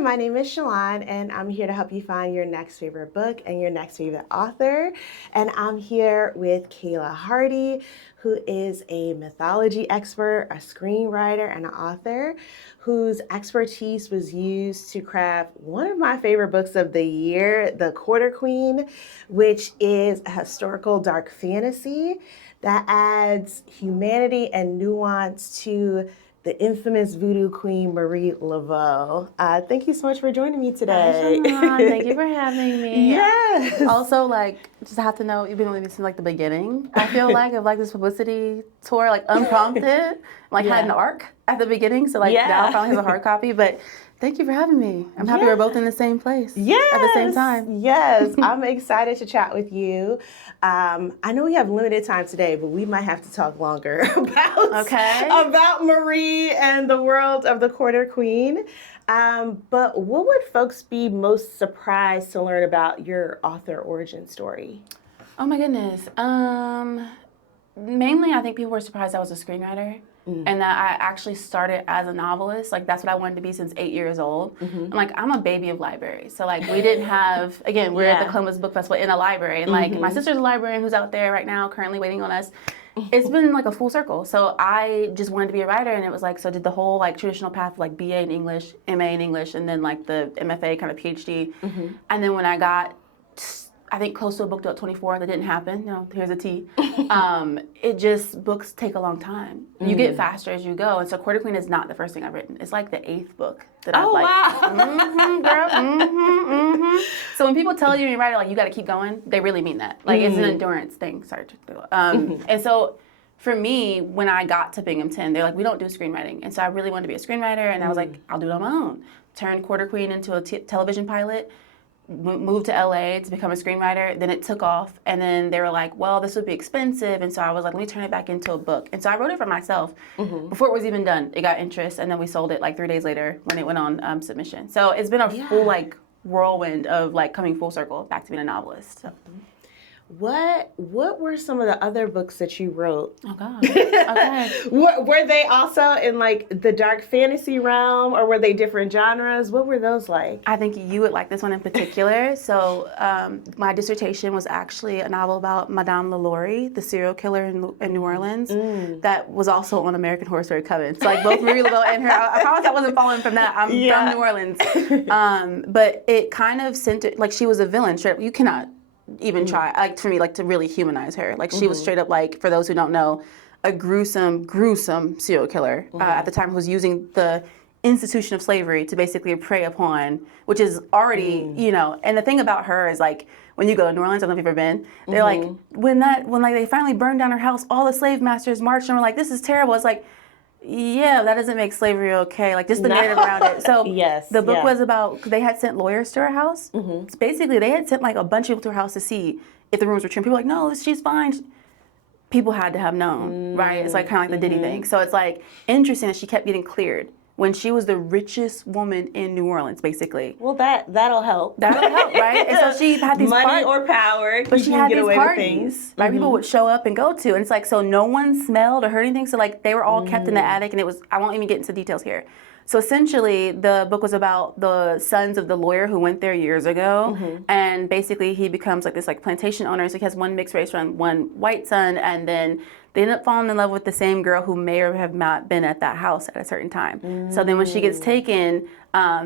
my name is Shalon, and I'm here to help you find your next favorite book and your next favorite author. And I'm here with Kayla Hardy, who is a mythology expert, a screenwriter, and an author whose expertise was used to craft one of my favorite books of the year, The Quarter Queen, which is a historical dark fantasy that adds humanity and nuance to the infamous Voodoo queen, Marie Laveau. Thank you so much for joining me today. Hi, Shalon. Thank you for having me. Yes. Also, just have to know, you've been with me since the beginning. I feel like of this publicity tour, unprompted, had an arc at the beginning. So now I finally have a hard copy. But thank you for having me. I'm happy we're both in the same place at the same time. Yes, I'm excited to chat with you. I know we have limited time today, but we might have to talk longer about Marie and the world of the Quarter Queen. But what would folks be most surprised to learn about your author origin story? Oh my goodness. Mainly, I think people were surprised I was a screenwriter. And that I actually started as a novelist. That's what I wanted to be since 8 years old. I'm a baby of libraries. So we didn't have, again, we're at the Columbus Book Festival in a library. And my sister's a librarian who's out there right now currently waiting on us. It's been a full circle. So I just wanted to be a writer, and it was so did the whole traditional path of BA in English, MA in English, and then the MFA kind of PhD. And then when I got I think close to a book deal at 24, that didn't happen. Here's a T. Books take a long time. You get faster as you go. And so Quarter Queen is not the first thing I've written. It's the 8th book that I've wow. Girl. So when people tell you in writer, you got to keep going, they really mean that. It's an endurance thing. Sorry. And so for me, when I got to Binghamton, they're we don't do screenwriting. And so I really wanted to be a screenwriter, and I was I'll do it on my own. Turned Quarter Queen into a television pilot. Moved to LA to become a screenwriter. Then it took off, and then they were well, this would be expensive, and so I was let me turn it back into a book. And so I wrote it for myself. Before it was even done, it got interest, and then we sold it 3 days later when it went on submission. So it's been a full whirlwind of coming full circle back to being a novelist. So. What were some of the other books that you wrote? Oh God. Okay. Were they also in the dark fantasy realm, or were they different genres? What were those like? I think you would like this one in particular. So my dissertation was actually a novel about Madame LaLaurie, the serial killer in New Orleans, that was also on American Horror Story Coven. So both Marie Laveau and her, I promise I wasn't following from that. I'm from New Orleans. But it kind of centered, she was a villain. Straight up. You cannot even try, for me, to really humanize her. She was straight up, for those who don't know, a gruesome serial killer at the time, who was using the institution of slavery to basically prey upon, which is already, and the thing about her is when you go to New Orleans, I don't know if you've ever been, they're when they finally burned down her house, all the slave masters marched and were this is terrible. It's yeah, that doesn't make slavery okay. Just the narrative around it. So the book was about, they had sent lawyers to her house. So basically, they had sent a bunch of people to her house to see if the rooms were trimmed. People were no, she's fine. People had to have known, right? It's kind of the Diddy thing. So it's interesting that she kept getting cleared when she was the richest woman in New Orleans, basically. Well, that'll help. That'll help, right? And so she had these money or power, but she had these parties, right? People would show up and go to, and it's so no one smelled or heard anything. So they were all kept in the attic, and it was, I won't even get into details here. So essentially, the book was about the sons of the lawyer who went there years ago, and basically he becomes this plantation owner. So he has one mixed race son, one white son, and then they end up falling in love with the same girl who may or have not been at that house at a certain time. So then when she gets taken,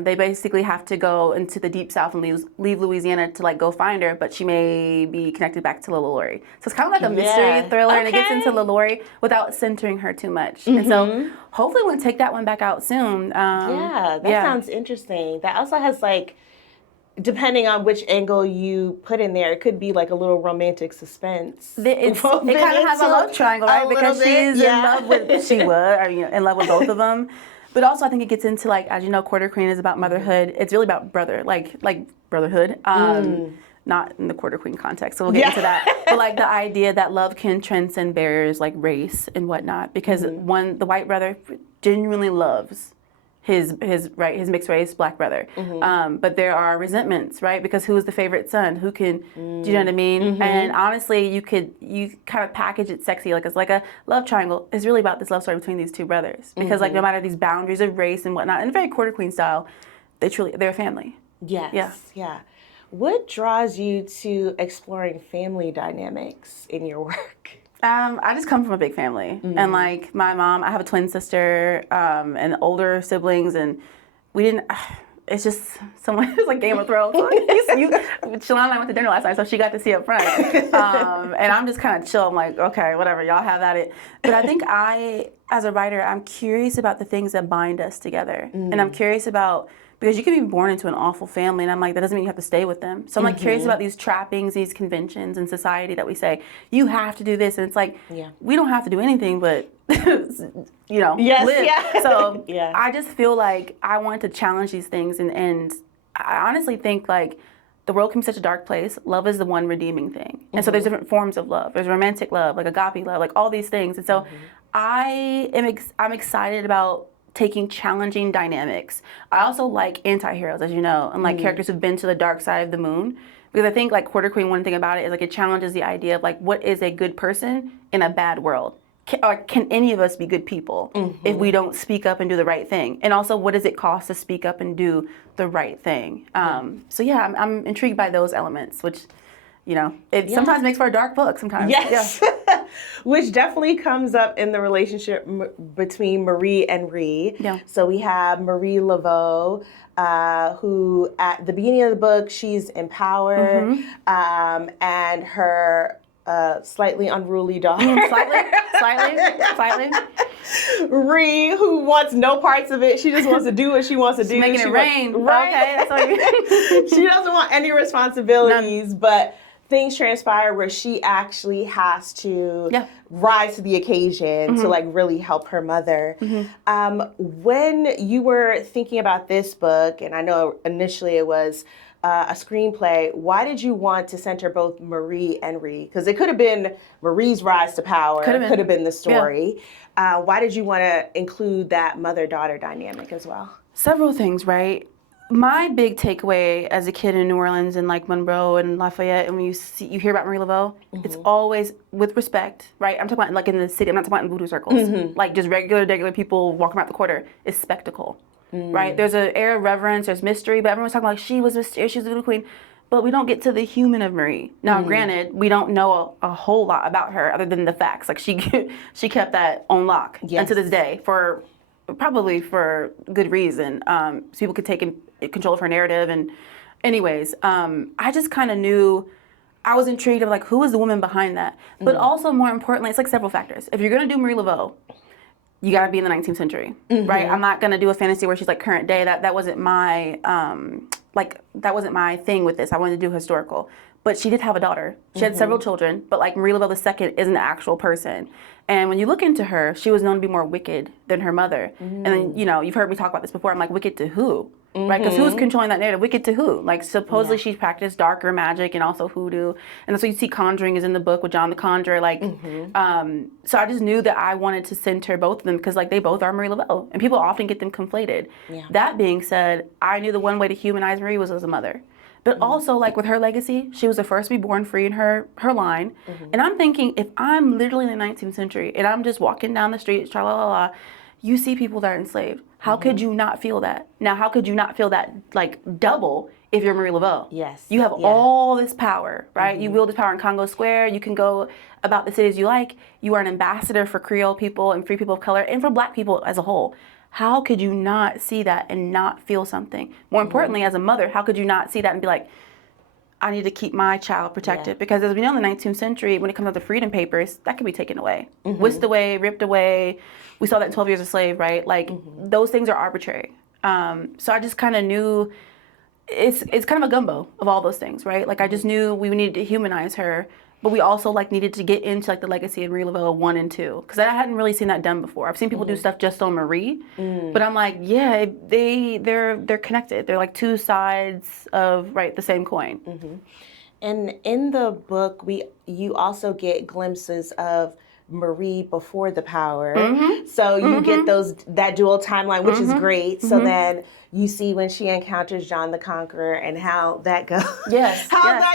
they basically have to go into the deep south and leave Louisiana to go find her, but she may be connected back to LaLaurie. So it's kind of a mystery thriller, and it gets into LaLaurie without centering her too much. And so hopefully we'll take that one back out soon. That sounds interesting. That also has depending on which angle you put in there, it could be a little romantic suspense. It kind of has a love triangle, right? Because she's in love with, in love with both of them. But also I think it gets into as you know, Quarter Queen is about motherhood. It's really about brotherhood. Not in the Quarter Queen context, so we'll get into that. But the idea that love can transcend barriers like race and whatnot. Because the white brother genuinely loves his mixed race black brother. But there are resentments, right? Because who is the favorite son? Who can, do you know what I mean? And honestly, you kind of package it sexy, it's a love triangle. It's really about this love story between these two brothers. Because no matter these boundaries of race and whatnot, in a very Quarter Queen style, they're family. Yes. Yeah. What draws you to exploring family dynamics in your work? I just come from a big family, and like my mom, I have a twin sister, and older siblings, and we didn't. It's just someone. It's like Game of Thrones. Shalon and I went to dinner last night, so she got to see up front, and I'm just kind of chill. I'm like, okay, whatever, y'all have at it. But I think as a writer, I'm curious about the things that bind us together, and I'm curious about. Because you can be born into an awful family, and I'm like, that doesn't mean you have to stay with them. So I'm like curious about these trappings, these conventions in society that we say, you have to do this. And it's like, we don't have to do anything but, live. Yeah. So I just feel like I want to challenge these things. And I honestly think like the world can be such a dark place. Love is the one redeeming thing. And so there's different forms of love. There's romantic love, like agape love, like all these things. And so I'm excited about taking challenging dynamics. I also like anti-heroes, as you know, and like characters who've been to the dark side of the moon. Because I think like Quarter Queen, one thing about it is like it challenges the idea of like what is a good person in a bad world? Can any of us be good people if we don't speak up and do the right thing? And also, what does it cost to speak up and do the right thing? So yeah, I'm intrigued by those elements, which, it sometimes makes for a dark book sometimes. Yes. Yeah. Which definitely comes up in the relationship between Marie and Ree. Yeah. So we have Marie Laveau, who at the beginning of the book, she's in power, and her slightly unruly daughter. Slightly. Ree, who wants no parts of it. She just wants to do what she wants to do. Making it rain. Right. Okay, that's what you She doesn't want any responsibilities, but things transpire where she actually has to rise to the occasion to like really help her mother. When you were thinking about this book, and I know initially it was a screenplay, why did you want to center both Marie and Ree? Because it could have been Marie's rise to power, could have been the story. Why did you want to include that mother-daughter dynamic as well? Several things, right? My big takeaway as a kid in New Orleans and like Monroe and Lafayette, and when you hear about Marie Laveau, it's always with respect, right? I'm talking about like in the city. I'm not talking about in voodoo circles. Like just regular people walking around the quarter. It's spectacle, right? There's an air of reverence. There's mystery, but everyone's talking about like, she was mysterious. She was the voodoo queen. But we don't get to the human of Marie. Now, granted, we don't know a whole lot about her other than the facts. Like she kept that on lock, and to this day probably for good reason. So people could take control of her narrative. And anyways, I just kind of knew, I was intrigued of like, who is the woman behind that? But also more importantly, it's like several factors. If you're going to do Marie Laveau, you got to be in the 19th century, right? I'm not going to do a fantasy where she's like current day. That wasn't my, that wasn't my thing with this. I wanted to do historical. But she did have a daughter. She had several children, but like Marie Laveau II is an actual person. And when you look into her, she was known to be more wicked than her mother. And then, you've heard me talk about this before. I'm like, wicked to who? Right? Because who's controlling that narrative? Wicked to who? Like, supposedly she practiced darker magic and also hoodoo. And so you see Conjuring is in the book with John the Conjurer. Like, so I just knew that I wanted to center both of them because, like, they both are Marie Laveau. And people often get them conflated. That being said, I knew the one way to humanize Marie was as a mother. But also, like, with her legacy, she was the first to be born free in her line. And I'm thinking, if I'm literally in the 19th century and I'm just walking down the street, tra-la-la-la, you see people that are enslaved. How could you not feel that? Now, how could you not feel that, like, double if you're Marie Laveau? Yes. You have all this power, right? You wield this power in Congo Square. You can go about the city as you like. You are an ambassador for Creole people and free people of color and for Black people as a whole. How could you not see that and not feel something? More importantly, as a mother, how could you not see that and be like, I need to keep my child protected? Because as we know in the 19th century, when it comes out to freedom papers, that can be taken away, whisked away, ripped away. We saw that in 12 Years a Slave, right? Like, those things are arbitrary. So I just kind of knew it's kind of a gumbo of all those things, right? Like, I just knew we needed to humanize her, but we also like needed to get into like the legacy of Marie Laveau 1 and 2, because I hadn't really seen that done before. I've seen people do stuff just on Marie, but I'm like, yeah, they're connected. They're like two sides of the same coin. And in the book, you also get glimpses of Marie before the power. So you get that dual timeline, which is great. So then you see when she encounters John the Conqueror and how that goes. That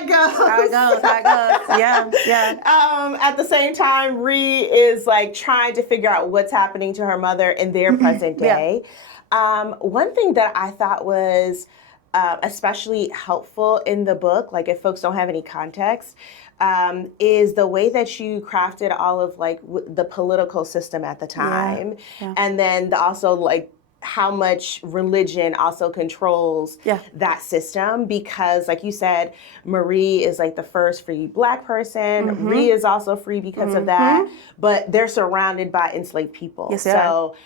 goes. How it goes. Yeah. At the same time, Ree is like trying to figure out what's happening to her mother in their present day. One thing that I thought was especially helpful in the book, like if folks don't have any context, is the way that you crafted all of like the political system at the time, and then also like how much religion also controls that system, because like you said, Marie is like the first free Black person. Rhea is also free because of that, but they're surrounded by enslaved people. Yes, so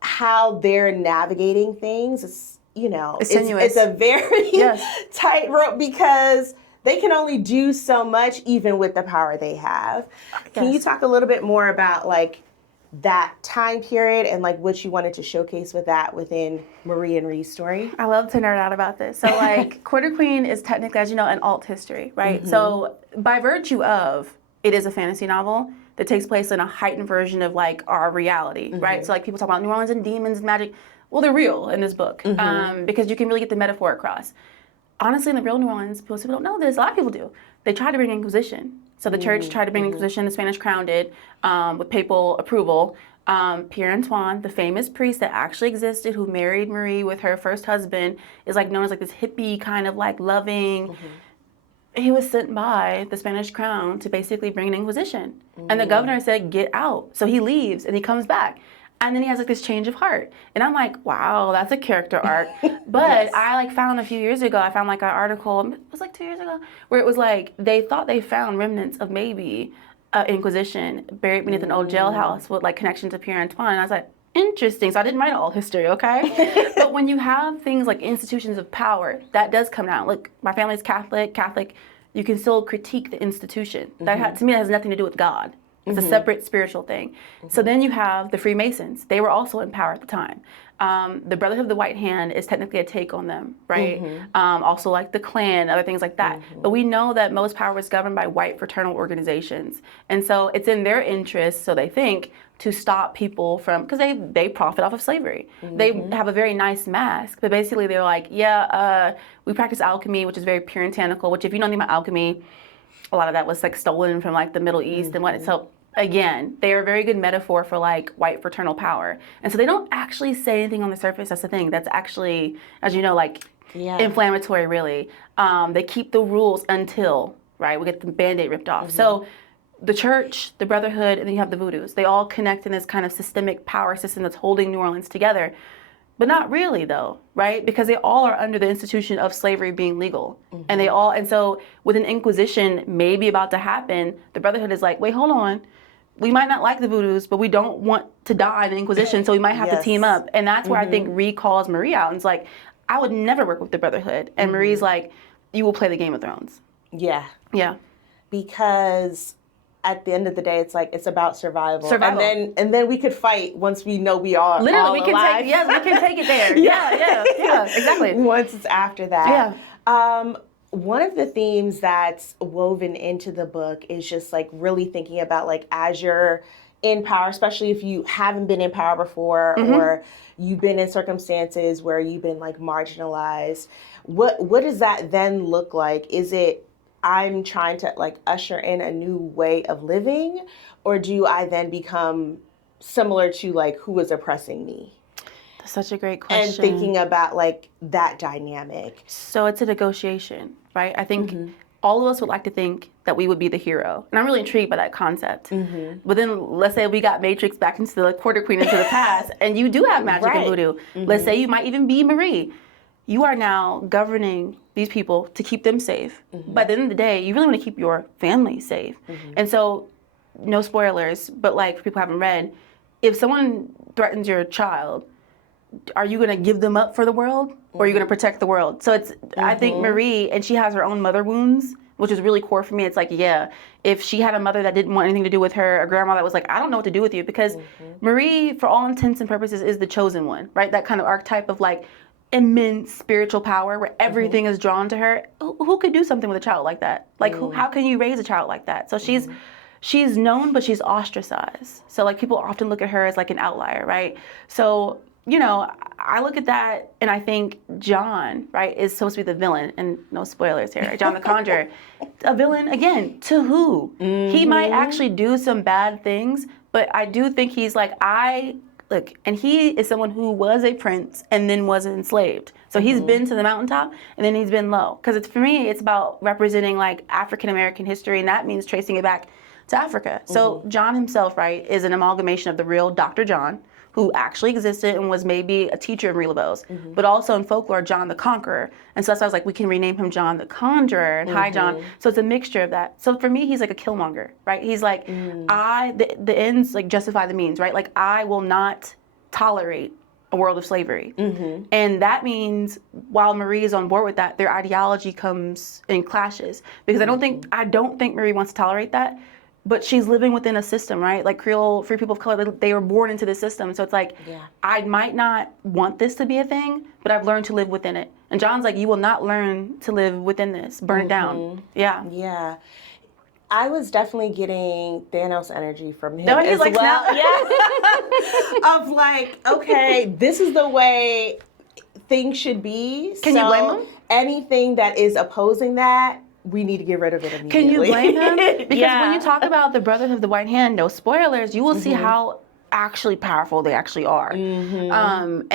how they're navigating things is, you know, it's a very tightrope, because they can only do so much even with the power they have. Can you talk a little bit more about like that time period and like what you wanted to showcase with that within Marie and Rhea's story? I love to nerd out about this. So like Quarter Queen is technically, as you know, an alt history, right? So by virtue of, it is a fantasy novel that takes place in a heightened version of like our reality, right? So like people talk about New Orleans and demons and magic. Well, they're real in this book, because you can really get the metaphor across. Honestly, in the real New Orleans, most people don't know this. A lot of people do. They tried to bring Inquisition. So the church tried to bring Inquisition, the Spanish crown did, with papal approval. Pierre Antoine, the famous priest that actually existed, who married Marie with her first husband, is like known as like this hippie kind of like loving. He was sent by the Spanish crown to basically bring an Inquisition. And the governor said, get out. So he leaves and he comes back. And then he has like this change of heart. And I'm like, wow, that's a character arc. But I like found a few years ago, I found like an article, it was like 2 years ago, where it was like, they thought they found remnants of maybe Inquisition buried beneath an old jailhouse with like connection to Pierre Antoine. And I was like, interesting. So I didn't write all history, okay? But when you have things like institutions of power, that does come down. Look, my family's Catholic, you can still critique the institution. That to me, that has nothing to do with God. It's a separate spiritual thing. So then you have the Freemasons. They were also in power at the time. The Brotherhood of the White Hand is technically a take on them, right? Also like the Klan, other things like that. But we know that most power is governed by white fraternal organizations. And so it's in their interest, so they think, to stop people from, because they profit off of slavery. They have a very nice mask, but basically they're like, we practice alchemy, which is very puritanical, which if you know anything about alchemy, a lot of that was like stolen from like the Middle East and what. So again, they are a very good metaphor for like white fraternal power. And so they don't actually say anything on the surface. That's the thing. That's actually, as you know, like inflammatory really. They keep the rules until, right, we get the Band-Aid ripped off. So the church, the Brotherhood, and then you have the Voodoos. They all connect in this kind of systemic power system that's holding New Orleans together. But not really though, right? Because they all are under the institution of slavery being legal. And so with an Inquisition maybe about to happen, the Brotherhood is like, wait, hold on. We might not like the Voodoos, but we don't want to die in the Inquisition, so we might have to team up. And that's where I think Rhea calls Marie out and it's like, I would never work with the Brotherhood. And Marie's like, you will play the Game of Thrones. Yeah. Because at the end of the day, it's like, it's about survival. And then we could fight once we know we are literally all we can alive. take we can take it there. Yeah, exactly. Once it's after that. One of the themes that's woven into the book is just like really thinking about like, as you're in power, especially if you haven't been in power before or you've been in circumstances where you've been like marginalized, what does that then look like? Is it, I'm trying to like usher in a new way of living, or do I then become similar to like who is oppressing me? That's such a great question. And thinking about like that dynamic. So it's a negotiation, right? I think all of us would like to think that we would be the hero. And I'm really intrigued by that concept. But then let's say we got Matrix back into the Quarter Queen into the past, and you do have magic and voodoo. Let's say you might even be Marie. You are now governing these people to keep them safe. But at the end of the day, you really want to keep your family safe. And so, no spoilers, but like for people who haven't read, if someone threatens your child, are you going to give them up for the world, or are you going to protect the world? So it's, I think Marie, and she has her own mother wounds, which is really core for me. It's like, if she had a mother that didn't want anything to do with her, a grandma that was like, I don't know what to do with you, because Marie, for all intents and purposes, is the chosen one, right? That kind of archetype of like immense spiritual power where everything is drawn to her. Who could do something with a child like that? Like, how can you raise a child like that? So she's known, but she's ostracized. So like people often look at her as like an outlier, right? So, you know, I look at that and I think John, right, is supposed to be the villain, and no spoilers here, right? John the Conjurer, a villain again, to who? He might actually do some bad things, but I do think he's like, I look, and he is someone who was a prince and then was enslaved. So he's been to the mountaintop and then he's been low. Because for me, it's about representing like African American history, and that means tracing it back to Africa. So John himself, right, is an amalgamation of the real Dr. John, who actually existed and was maybe a teacher of Marie Laveau's, but also in folklore, John the Conqueror. And so that's why I was like, we can rename him John the Conjurer and High John. So it's a mixture of that. So for me, he's like a killmonger, right? He's like, the ends like justify the means, right? Like I will not tolerate a world of slavery. And that means while Marie is on board with that, their ideology comes in clashes. Because I don't think Marie wants to tolerate that. But she's living within a system, right? Like Creole, free people of color, they were born into this system. So it's like, I might not want this to be a thing, but I've learned to live within it. And John's like, you will not learn to live within this. Burn it down. Yeah. Yeah. I was definitely getting Thanos energy from him. No, he's as like, well. yeah. Of like, okay, this is the way things should be. Can you blame him? Anything that is opposing that, we need to get rid of it immediately. Can you blame him? Because when you talk about the Brotherhood of the White Hand, no spoilers, you will see how actually powerful they actually are. And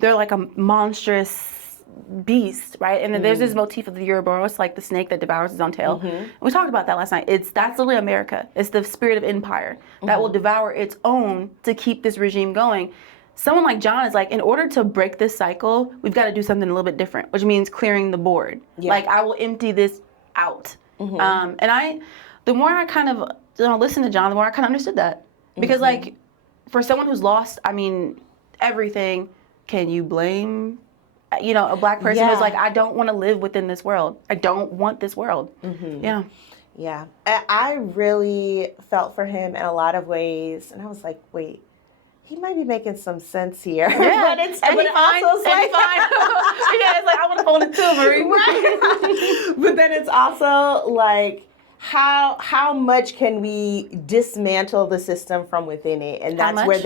they're like a monstrous beast, right? And then there's this motif of the Ouroboros, like the snake that devours his own tail. We talked about that last night. That's literally America. It's the spirit of empire that will devour its own to keep this regime going. Someone like John is like, in order to break this cycle, we've got to do something a little bit different, which means clearing the board. Like, I will empty this out. And the more I kind of listened to John, the more I kind of understood that. Because, like, for someone who's lost, I mean, everything, can you blame, a black person who's like, I don't want to live within this world. I don't want this world. Yeah. Yeah. I really felt for him in a lot of ways. And I was like, wait. He might be making some sense here. Yeah, but it's also like, yeah, it's like I want to hold it too, Marie. Right. But then it's also like, how much can we dismantle the system from within it? And that's where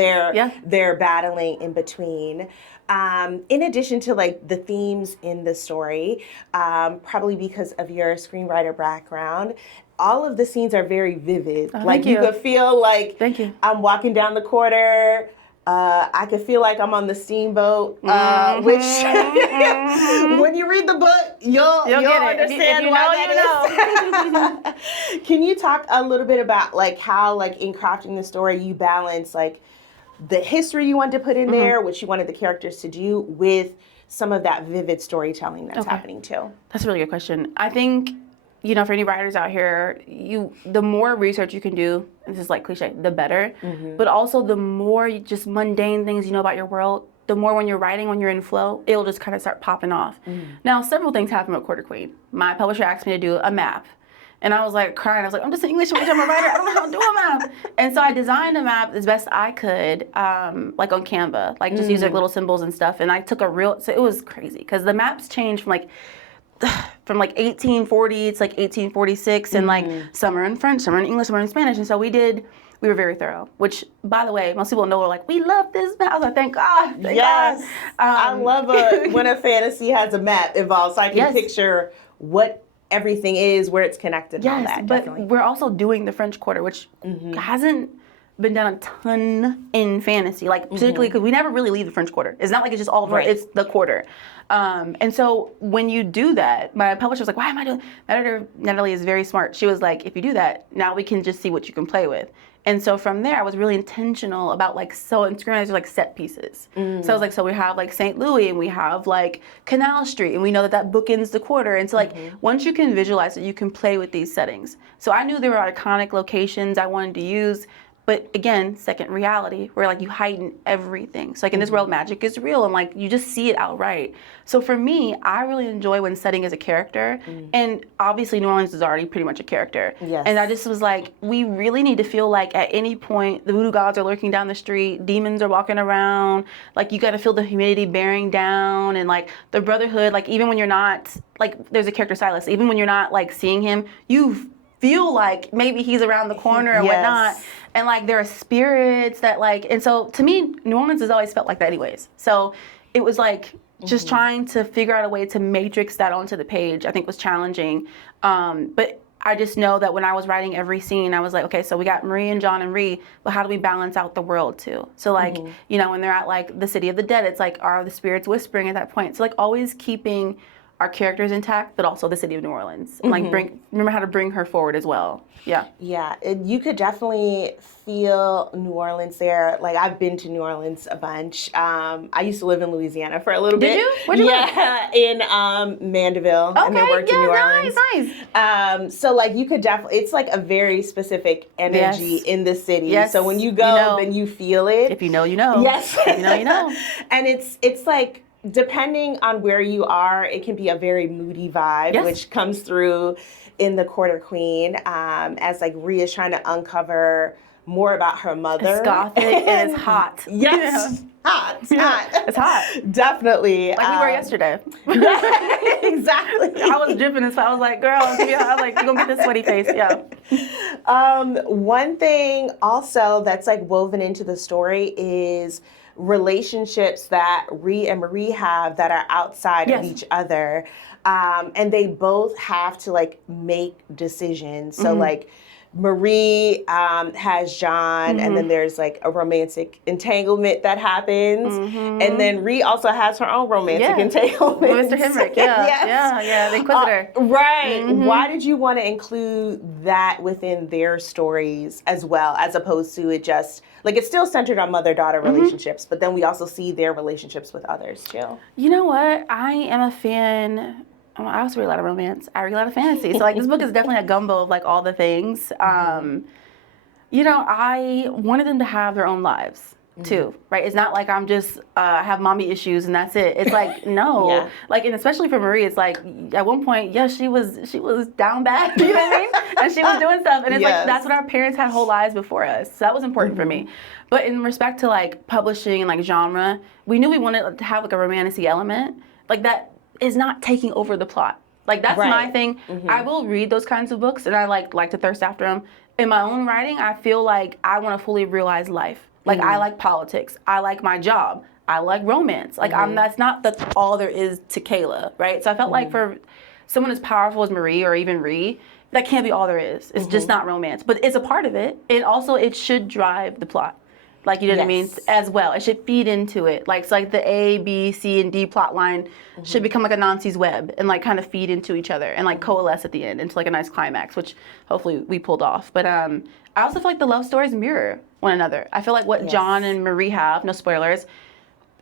they're battling in between. In addition to like the themes in the story, probably because of your screenwriter background, all of the scenes are very vivid. Like you could feel like I'm walking down the corridor. I could feel like I'm on the steamboat, which when you read the book, you'll understand why that is. Can you talk a little bit about like how like in crafting the story you balance like the history you wanted to put in there, which you wanted the characters to do, with some of that vivid storytelling that's happening too? That's a really good question. I think, for any writers out here, the more research you can do, this is like cliche, the better. But also the more just mundane things you know about your world, the more when you're writing, when you're in flow, it'll just kind of start popping off. Now, several things happened with Quarter Queen. My publisher asked me to do a map. And I was like crying. I was like, I'm just an English language, I'm a writer. I don't know how to do a map. And so I designed a map as best I could, like on Canva, like just use like little symbols and stuff. And I took so it was crazy because the maps changed from 1840 to like 1846, and like some are in French, some are in English, some are in Spanish. And so we were very thorough, which, by the way, most people know, we're like, we love this map. I was like, thank God. Thank God. I love when a fantasy has a map involved, so I can picture what everything is, where it's connected, and all that. But we're also doing the French Quarter, which hasn't been done a ton in fantasy, like particularly because we never really leave the French Quarter. It's not like it's just all over, it's the quarter. And so when you do that, my publisher was like, why am I doing? My editor, Natalie, is very smart. She was like, if you do that, now we can just see what you can play with. And so from there, I was really intentional about in screenwriters are like set pieces. So I was like, so we have like St. Louis and we have like Canal Street, and we know that bookends the quarter. And so like once you can visualize it, you can play with these settings. So I knew there were iconic locations I wanted to use. But again, second reality, where like you heighten everything. So like in this world, magic is real, and like you just see it outright. So for me, I really enjoy when setting is a character, and obviously New Orleans is already pretty much a character. And I just was like, we really need to feel like at any point the voodoo gods are lurking down the street, demons are walking around, like you got to feel the humidity bearing down, and like the brotherhood, like even when you're not, like there's a character Silas, even when you're not like seeing him, you feel like maybe he's around the corner and whatnot. And like there are spirits that like, and so to me, New Orleans has always felt like that anyways. So it was like just trying to figure out a way to matrix that onto the page, I think was challenging. But I just know that when I was writing every scene, I was like, okay, so we got Marie and John and Ree, but how do we balance out the world too? So like, you know, when they're at like the city of the dead, it's like, are the spirits whispering at that point? So like always keeping our characters intact, but also the city of New Orleans. And like remember how to bring her forward as well. Yeah. Yeah, you could definitely feel New Orleans there. Like I've been to New Orleans a bunch. I used to live in Louisiana for a little bit. Did you? Where'd you live? In Mandeville, and then worked in New Orleans. Nice. So like you could definitely, it's like a very specific energy in the city. Yes. So when you go, then you feel it. If you know, you know. Yes. If you know, you know. And it's like, depending on where you are, it can be a very moody vibe, which comes through in The Quarter Queen, as like Rhea is trying to uncover more about her mother. It's gothic and it's hot. Yes, hot. It's hot. Definitely. Like we were yesterday. Exactly. I was dripping and so I was like, girl, I was like, you're gonna get this sweaty face. Yeah. One thing also that's like woven into the story is relationships that Rhea and Marie have that are outside of each other. And they both have to like make decisions. So like Marie has John, and then there's like a romantic entanglement that happens. And then Rhea also has her own romantic entanglement. Mr. Hemrick, yeah, the Inquisitor. Right. Why did you want to include that within their stories as well, as opposed to it just, like it's still centered on mother-daughter relationships, but then we also see their relationships with others too. You know what? I am a fan. I also read a lot of romance. I read a lot of fantasy. So like this book is definitely a gumbo of like all the things. You know, I wanted them to have their own lives too, right? It's not like I'm just have mommy issues and that's it. It's like no, like, and especially for Marie, it's like at one point, she was down bad, you know what I mean? And she was doing stuff, and it's like that's what our parents had whole lives before us. So that was important for me. But in respect to like publishing and like genre, we knew we wanted to have like a romantic element, like that is not taking over the plot. Like that's my thing. I will read those kinds of books and I like to thirst after them. In my own writing, I feel like I want to fully realize life. Like I like politics. I like my job. I like romance. Like that's not all there is to Kayla, right? So I felt like for someone as powerful as Marie or even Ree, that can't be all there is. It's just not romance, but it's a part of it. And also it should drive the plot. Like, you know what I mean? As well. It should feed into it. Like, it's like the A, B, C, and D plot line should become like a Nancy's web and like kind of feed into each other and like coalesce at the end into like a nice climax, which hopefully we pulled off. But I also feel like the love stories mirror one another. I feel like what John and Marie have, no spoilers,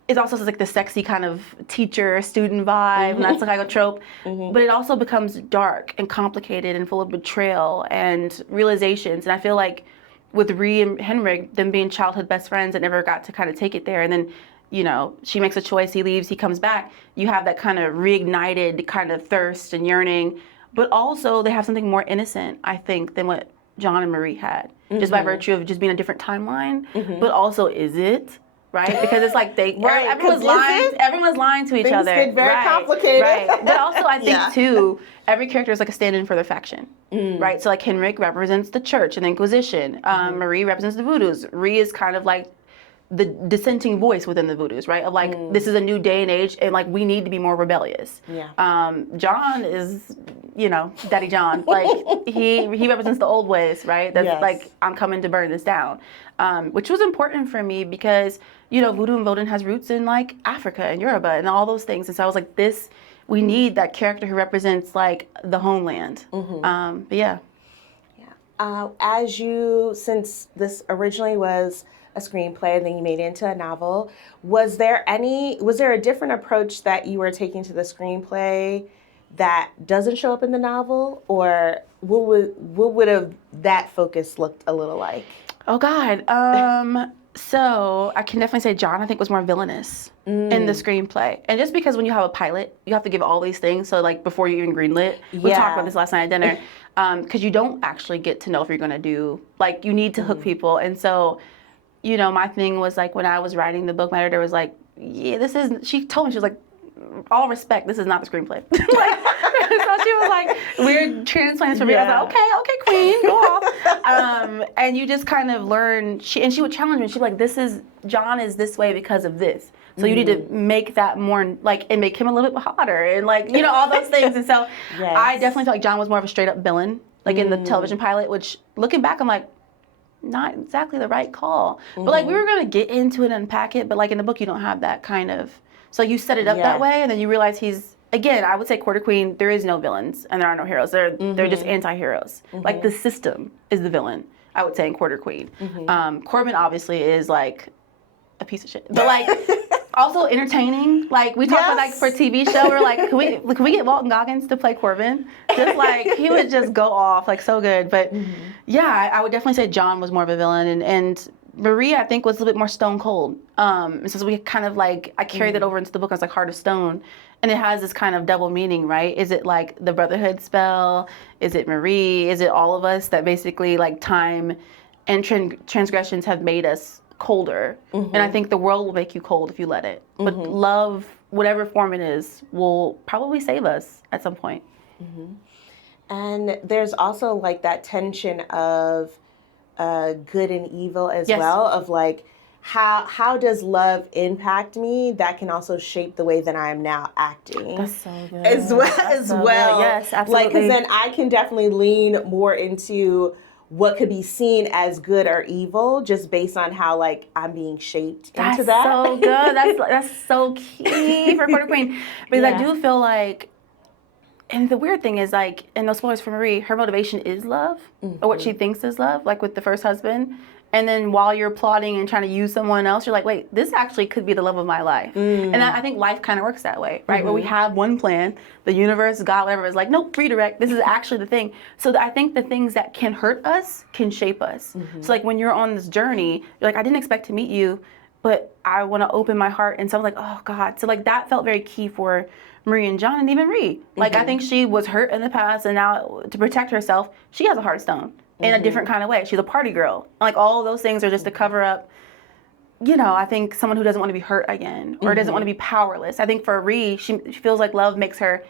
is also like the sexy kind of teacher-student vibe, and that's like a trope. But it also becomes dark and complicated and full of betrayal and realizations. And I feel like with Rhea and Henrik, them being childhood best friends that never got to kind of take it there. And then, you know, she makes a choice, he leaves, he comes back. You have that kind of reignited kind of thirst and yearning. But also they have something more innocent, I think, than what John and Marie had. Just by virtue of just being a different timeline. But also, is it? Right? Because it's like everyone's lying to each Things other. Get very complicated. Right. But also I think too, every character is like a stand-in for their faction. Right? So like Henrik represents the church and the Inquisition. Marie represents the Voodoos. Rhea is kind of like the dissenting voice within the Voodoos, right? Of like, this is a new day and age and like we need to be more rebellious. John is, you know, Daddy John. Like he represents the old ways, right? That's like, I'm coming to burn this down. Which was important for me because, you know, Voodoo and Vodun has roots in like Africa and Yoruba and all those things. And so I was like, we need that character who represents like the homeland. But yeah. Since this originally was a screenplay and then you made it into a novel, was there a different approach that you were taking to the screenplay that doesn't show up in the novel, or what would have that focus looked a little like? Oh God. So I can definitely say John, I think, was more villainous in the screenplay. And just because when you have a pilot, you have to give all these things. So like before you even greenlit, we talked about this last night at dinner, because you don't actually get to know if you're going to do, like you need to hook people. And so, you know, my thing was like when I was writing the book, my editor was like, she told me, she was like, all respect, this is not the screenplay. So she was like, we're translating this for me. I was like, okay, queen, go off. And you just kind of learn, she would challenge me. She'd be like, John is this way because of this. So you need to make that more, like, and make him a little bit hotter and like, you know, all those things. And so I definitely felt like John was more of a straight up villain like in the television pilot, which looking back, I'm like, not exactly the right call. But like we were gonna get into it and unpack it, but like in the book you don't have that kind of, so you set it up that way and then you realize he's, again, I would say Quarter Queen, there is no villains and there are no heroes. They're just anti-heroes. Like the system is the villain, I would say, in Quarter Queen. Corbin obviously is like a piece of shit. But like also entertaining. Like we talked about like for a TV show, we're like, can we get Walton Goggins to play Corbin? Just like he would just go off like so good. But yeah, I would definitely say John was more of a villain and Marie, I think, was a little bit more stone cold. And so we kind of like, I carried that over into the book as like Heart of Stone. And it has this kind of double meaning, right? Is it like the Brotherhood spell? Is it Marie? Is it all of us that basically like time and transgressions have made us colder? And I think the world will make you cold if you let it. But love, whatever form it is, will probably save us at some point. And there's also like that tension of good and evil as well, of like how does love impact me that can also shape the way that I am now acting. That's so good. As well. Yes, absolutely. Like, because then I can definitely lean more into what could be seen as good or evil just based on how like I'm being shaped into that. That's so good. That's so key for Quarter Queen. Because I do feel like, and the weird thing is like, and no spoilers for Marie, her motivation is love, or what she thinks is love, like with the first husband. And then while you're plotting and trying to use someone else, you're like, wait, this actually could be the love of my life. And I think life kind of works that way, right? Where we have one plan, the universe, God, whatever, is like, nope, redirect. This is actually the thing. So I think the things that can hurt us can shape us. So like when you're on this journey, you're like, I didn't expect to meet you, but I want to open my heart. And so I'm like, oh God. So like that felt very key for Marie and John, and even Marie. Like I think she was hurt in the past, and now to protect herself, she has a heart of stone. In a different kind of way. She's a party girl. Like all of those things are just to cover up, you know, I think someone who doesn't want to be hurt again or doesn't want to be powerless. I think for Ree, she feels like love makes her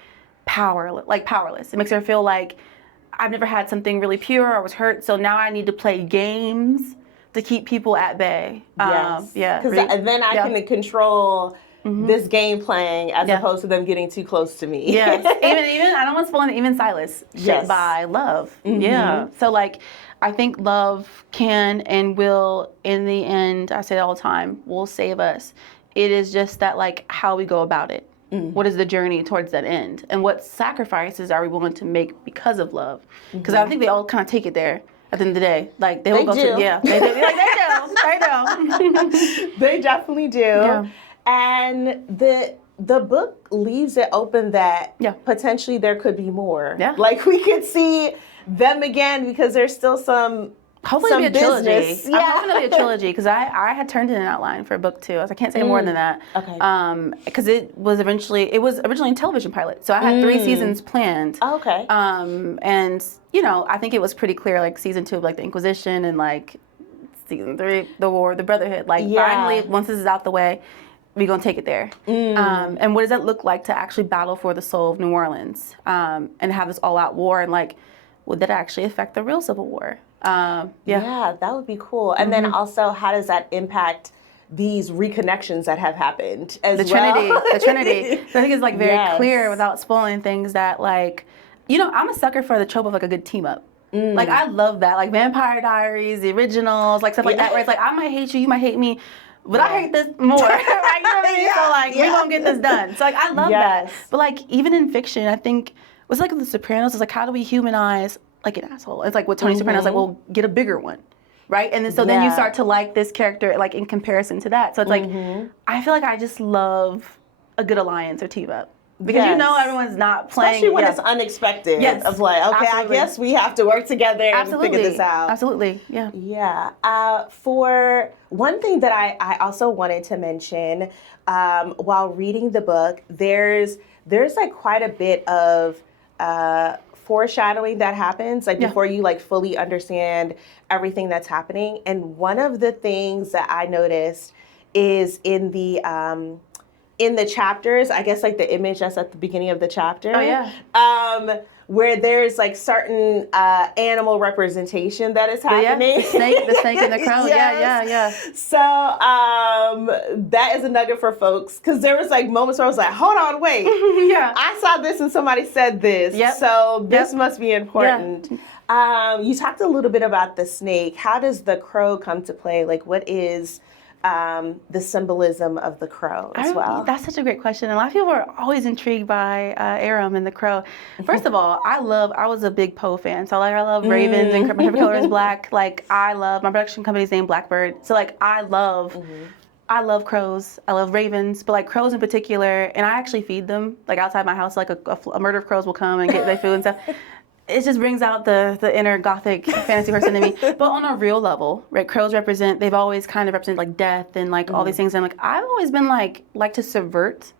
powerless. It makes her feel like I've never had something really pure. I was hurt, so now I need to play games to keep people at bay. Because then I can control this game playing as opposed to them getting too close to me. Yes. even I don't want to spoil it, even Silas, shaped by love. Yeah. So like I think love can and will, in the end, I say it all the time, will save us. It is just that like how we go about it. What is the journey towards that end? And what sacrifices are we willing to make because of love? Because I think they all kind of take it there at the end of the day. Like they will go to, they do. They definitely do. Yeah. And the book leaves it open that potentially there could be more. Yeah. Like we could see them again because there's still some hopefully some be a trilogy. business. I'm hoping it'll be a trilogy because I had turned in an outline for a book too. I can't say more than that. Okay. Because it was originally a television pilot, so I had 3 seasons planned. Oh, okay. And you know, I think it was pretty clear, like season 2 of like the Inquisition and like season 3, the War, the Brotherhood. Like finally, once this is out the way, we're gonna take it there. And what does that look like to actually battle for the soul of New Orleans and have this all-out war? And like, would that actually affect the real Civil War? Yeah, that would be cool. And then also, how does that impact these reconnections that have happened as the Trinity. So I think it's like very clear without spoiling things that like, you know, I'm a sucker for the trope of like a good team up. Like I love that, like Vampire Diaries, the originals, like stuff like that, where it's like I might hate you, you might hate me, but I hate this more. Like, you know what I mean? So like we gonna get this done. So like I love that. But like even in fiction, I think what's like with The Sopranos is like how do we humanize like an asshole? It's like what Tony Soprano's like, well, get a bigger one. Right? And then so then you start to like this character like in comparison to that. So it's like I feel like I just love a good alliance or team up. Because you know everyone's not playing. Especially when it's unexpected. Yes. Of like, okay, I guess we have to work together and figure this out. Absolutely. Yeah. Yeah. For one thing that I also wanted to mention, while reading the book, there's like quite a bit of foreshadowing that happens like before you like fully understand everything that's happening. And one of the things that I noticed is in in the chapters, I guess like the image that's at the beginning of the chapter. Oh, yeah. Where there's like certain animal representation that is happening. Yeah, the snake and the crow. Yes. Yeah. So that is a nugget for folks, because there was like moments where I was like, hold on, wait. Yeah. I saw this and somebody said this. Yep. So this must be important. Yeah. You talked a little bit about the snake. How does the crow come to play? Like, what is the symbolism of the crow as well? That's such a great question. A lot of people are always intrigued by Aram and the crow. First of all, I was a big Poe fan. So like I love ravens and my favorite color is black. Like I love, my production company's named Blackbird. So like I love crows. I love ravens, but like crows in particular, and I actually feed them. Like outside my house, like a murder of crows will come and get their food and stuff. It just brings out the inner gothic fantasy person in me. But on a real level, right? Crows they've always kind of represented like death and like all these things. And like I've always been like to subvert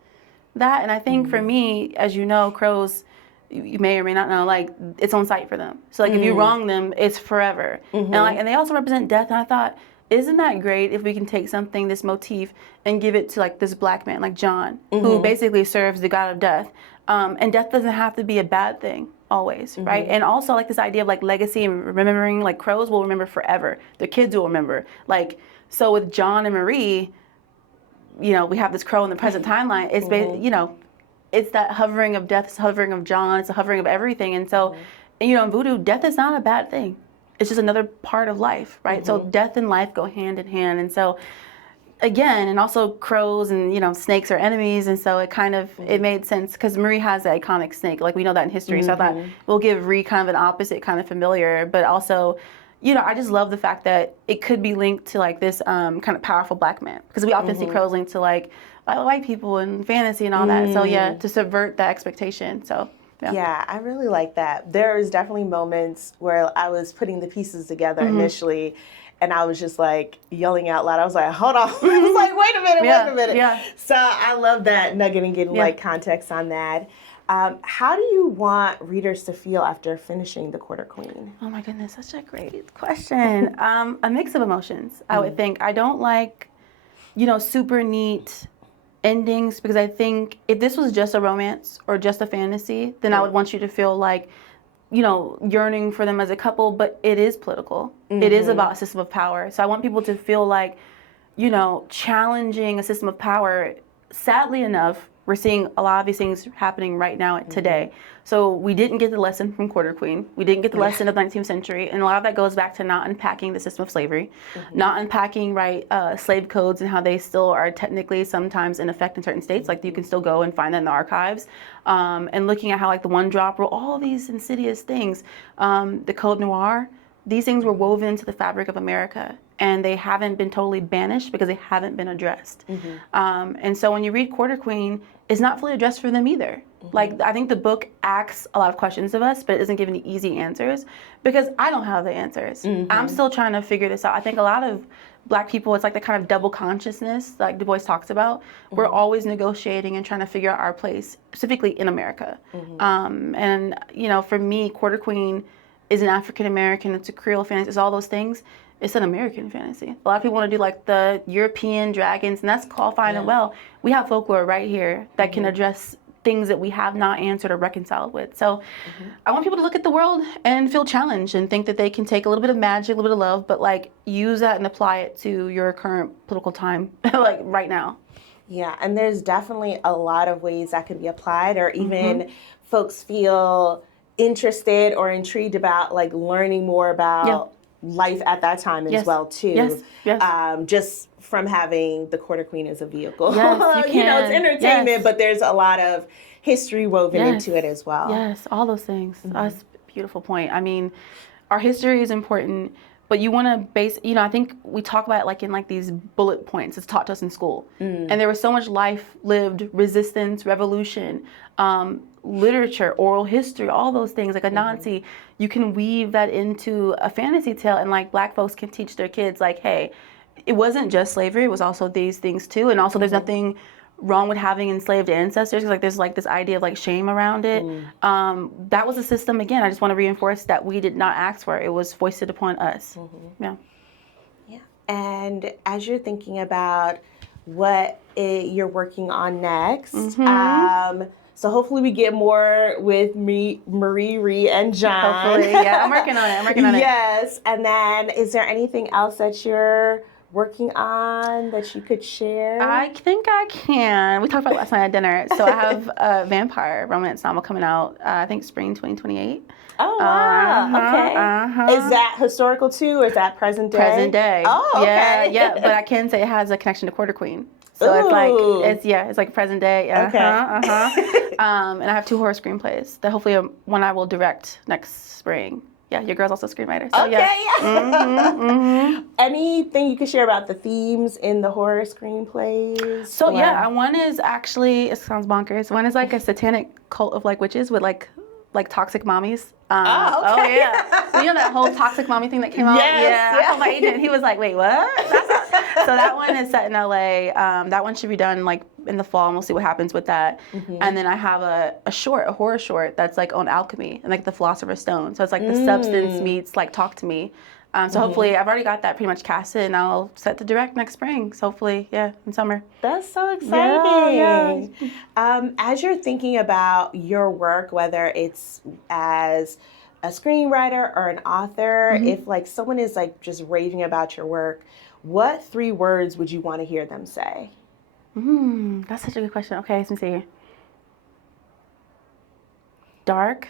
that. And I think for me, as you know, crows, you may or may not know, like it's on sight for them. So like if you wrong them, it's forever. And they also represent death. And I thought, isn't that great if we can take something, this motif, and give it to like this black man, like John, who basically serves the god of death. And death doesn't have to be a bad thing always, right? And also like this idea of like legacy and remembering, like crows will remember forever. Their kids will remember. Like, so with John and Marie, we have this crow in the present timeline. It's, it's that hovering of death, it's hovering of John, it's a hovering of everything. And so, in Voodoo, death is not a bad thing. It's just another part of life, right? So death and life go hand in hand. And so, again, and also crows and snakes are enemies, and so it made sense because Marie has the iconic snake, like we know that in history. So I thought we'll give Ree kind of an opposite, kind of familiar, but also, I just love the fact that it could be linked to like this kind of powerful black man, because we often see crows linked to like white people and fantasy and all that. So yeah, to subvert that expectation. So. Yeah, I really like that. There's definitely moments where I was putting the pieces together initially, and I was just like yelling out loud. I was like, hold on. I was like, wait a minute. Yeah. So I love that nugget and getting like context on that. How do you want readers to feel after finishing The Quarter Queen? Oh my goodness, such a great question. A mix of emotions, I would think. I don't like, super neat endings, because I think if this was just a romance or just a fantasy, then I would want you to feel like, yearning for them as a couple, but it is political. It is about a system of power. So I want people to feel like, challenging a system of power. Sadly enough, we're seeing a lot of these things happening right now today. So we didn't get the lesson from Quarter Queen. We didn't get the lesson of the 19th century. And a lot of that goes back to not unpacking the system of slavery, not unpacking, slave codes and how they still are technically sometimes in effect in certain states. Like you can still go and find that in the archives. And looking at how like the one drop rule, all these insidious things, the Code Noir, these things were woven into the fabric of America. And they haven't been totally banished because they haven't been addressed. And so when you read Quarter Queen, it's not fully addressed for them either. Like, I think the book asks a lot of questions of us, but it doesn't give any easy answers, because I don't have the answers. I'm still trying to figure this out. I think a lot of Black people, it's like the kind of double consciousness like Du Bois talks about. We're always negotiating and trying to figure out our place, specifically in America. And, for me, Quarter Queen is an African American, it's a Creole fantasy, it's all those things. It's an American fantasy. A lot of people want to do like the European dragons, and that's all fine and well. We have folklore right here that can address things that we have not answered or reconciled with. So I want people to look at the world and feel challenged and think that they can take a little bit of magic, a little bit of love, but like use that and apply it to your current political time, like right now. Yeah, and there's definitely a lot of ways that could be applied, or even folks feel interested or intrigued about like learning more about life at that time as well too. Just from having The Quarter Queen as a vehicle. Yes, you can. It's entertainment, but there's a lot of history woven into it as well. Yes, all those things. That's a beautiful point. I mean, our history is important, but you want to base, I think we talk about it like in like these bullet points. It's taught to us in school. And there was so much life lived, resistance, revolution, literature, oral history, all those things, like Anansi, you can weave that into a fantasy tale, and like Black folks can teach their kids like, hey, it wasn't just slavery, it was also these things too. And also there's nothing wrong with having enslaved ancestors, because like there's like this idea of like shame around it. That was a system, again, I just want to reinforce that we did not ask for. It was foisted upon us. Yeah. And as you're thinking about you're working on next. Mm-hmm. So hopefully we get more with Marie, Ree, and John. Hopefully, yeah. I'm working on it. Yes. And then is there anything else that you're working on that you could share? I think I can. We talked about it last night at dinner. So I have a vampire romance novel coming out, I think spring 2028. Oh, wow. Okay. Is that historical too, or is that present day? Present day. Oh, okay. Yeah. But I can say it has a connection to Quarter Queen. So it's like present day. Okay. And I have 2 horror screenplays that hopefully one I will direct next spring. Yeah, your girl's also a screenwriter. So okay. Yeah. Anything you can share about the themes in the horror screenplays? So yeah, one is actually, it sounds bonkers. One is like a satanic cult of like witches with like toxic mommies. Okay. Oh yeah. You know that whole toxic mommy thing that came out? Yes, yeah. I told my agent, he was like, wait, what? So that one is set in LA. That one should be done like in the fall, and we'll see what happens with that. Mm-hmm. And then I have a horror short that's like on alchemy and like the Philosopher's Stone. So it's like the substance meets like talk to me. So hopefully, I've already got that pretty much casted, and I'll set to direct next spring. So hopefully, yeah, in summer. That's so exciting. Yeah. As you're thinking about your work, whether it's as a screenwriter or an author, if like someone is like just raving about your work, what 3 words would you want to hear them say? That's such a good question. Okay, let's see. Dark,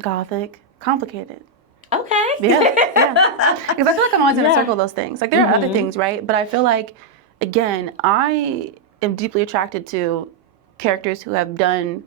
gothic, complicated. Okay. Yeah. Because I feel like I'm always in a circle of those things. Like there are other things, right? But I feel like, again, I am deeply attracted to characters who have done,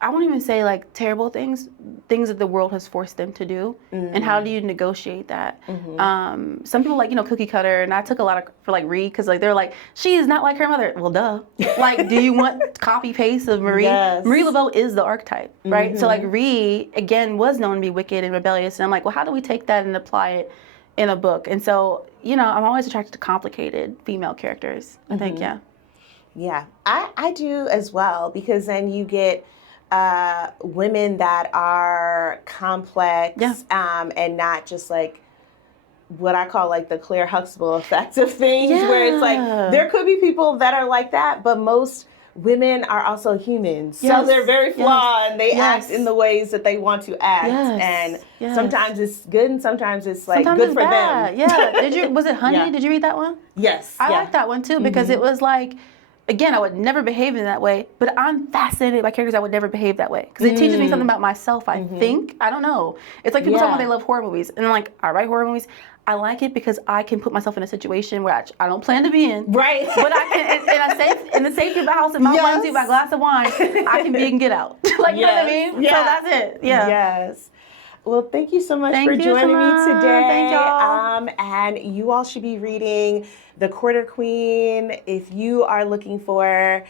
I won't even say like terrible things that the world has forced them to do. And how do you negotiate that? Some people like, cookie cutter, and I took a lot for like Ree, because like they're like, she is not like her mother. Well, duh. Like, do you want copy paste of Marie? Yes. Marie Laveau is the archetype, right? So like Ree, again, was known to be wicked and rebellious. And I'm like, well, how do we take that and apply it in a book? And so, I'm always attracted to complicated female characters. I think, yeah. Yeah, I do as well, because then you get women that are complex and not just like what I call like the Claire Huxtable effect of things, where it's like there could be people that are like that, but most women are also humans. So they're very flawed and they act in the ways that they want to act. And sometimes it's good and sometimes it's like sometimes good it's for bad. them. Yeah. Was it Honey? Did you read that one? Yes. I like that one too, because it was like, again, I would never behave in that way, but I'm fascinated by characters that would never behave that way. Because it teaches me something about myself, I think. I don't know. It's like people talk about they love horror movies. And I'm like, I write horror movies. I like it because I can put myself in a situation where I don't plan to be in. Right. But I can, in the safety of my house, in my onesie, my glass of wine, I can be and get out. Like, you know what I mean? Yeah. So that's it. Yeah. Yes. Well, thank you so much for joining me today. Thank y'all. And you all should be reading The Quarter Queen if you are looking for